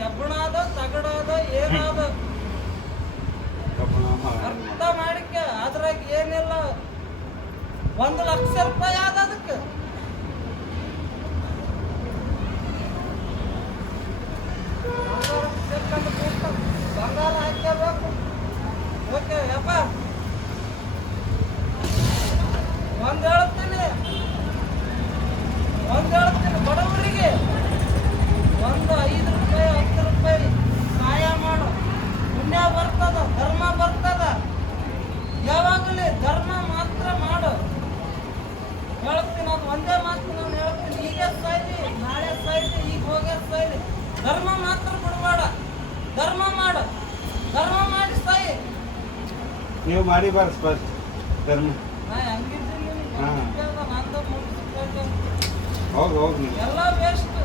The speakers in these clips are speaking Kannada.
ಕೆಬ್ಬಣಾದ ತಗಡಾದ ಏನಾದ ಅರ್ಥ ಮಾಡಿಕೆ ಅದ್ರಾಗ ಏನಿಲ್ಲ. 1 ಲಕ್ಷ ರೂಪಾಯಿ ಆದ ಅದಕ್ಕೆ. ಬಂಗಾರ ಹಾಕಬೇಕು. ಓಕೆ ಯಪ್ಪ, ಒಂದ್ ಹೇಳ್ತೀನಿ ಬಡವರಿಗೆ 1 5 ರೂಪಾಯಿ 10 ರೂಪಾಯಿ ಸಹಾಯ ಮಾಡು. ಪುಣ್ಯ ಬರ್ತದ, ಧರ್ಮ ಬರ್ತದ. ಯಾವಾಗಲೇ ಧರ್ಮ ಮಾತ್ರ ಮಾಡು. ಹೇಳ್ತೀನಿ, ಅದು ಒಂದೇ ಮಾತು ನಾನು ಹೇಳ್ತೀನಿ. ಈಗ ಸಾಯ್ಲಿ, ನಾಳೆ ಸಾಯ್ಲಿ, ಈಗ ಹೋಗೇ ಸಾಯ್ಲಿ. ಧರ್ಮ ಮಾತ್ರ ಬಿಡಬೇಡ. ಧರ್ಮ ಮಾಡು, ಧರ್ಮ ಮಾಡಿ ಸಾಯಿ. ನೀವು ಮಾಡಿ ಬಾರ ಸ್ಪಷ್ಟ ಧರ್ಮ. ನಾ ಹೆಂಗಿದ್ದೀನಿ ನಂದು ಮುಗಿಸ್ಬೇಕು. ಹೋಗಿ ಎಲ್ಲ ವೇಸ್ಟ್.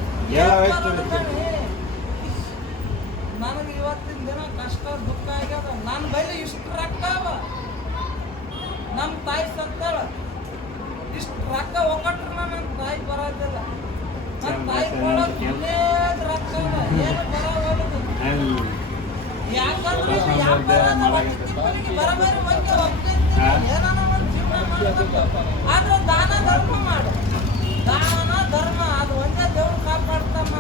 ನನಗೆ ಇವತ್ತಿನ ದಿನ ಕಷ್ಟ ದುಃಖ ಆಗ್ಯದ. ನನ್ನ ಬೈಲಿ ಇಷ್ಟು ರೊಕ್ಕ ಅವ. ನಮ್ಮ ತಾಯಿ ಸತ್ತಾಳ. ಇಷ್ಟು ರೊಕ್ಕ ಒಕ್ಕಟ್ರು ನನ್ನ ತಾಯಿ ಬರೋದಿಲ್ಲ. ನನ್ನ ತಾಯಿ ಕೊಡೋದು ರೊಕ್ಕ ಏನು ಬರೋದು. ಯಾಕಂದ್ರೆ ಬರಬರಿ ಬಗ್ಗೆ ಏನಾನ ಒಂದು ಜೀವನ ಮಾಡಬೇಕು. ಆದ್ರೆ ದಾನ ಧರ್ಮ ಮಾಡು. ದಾನ ಧರ್ಮ ಅದು ಒಂದೇ ದೇವ್ರು ಕಾಪಾಡ್ತಾನ.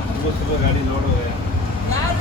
ಗಾಡಿ ನೋಡು ಯಾರು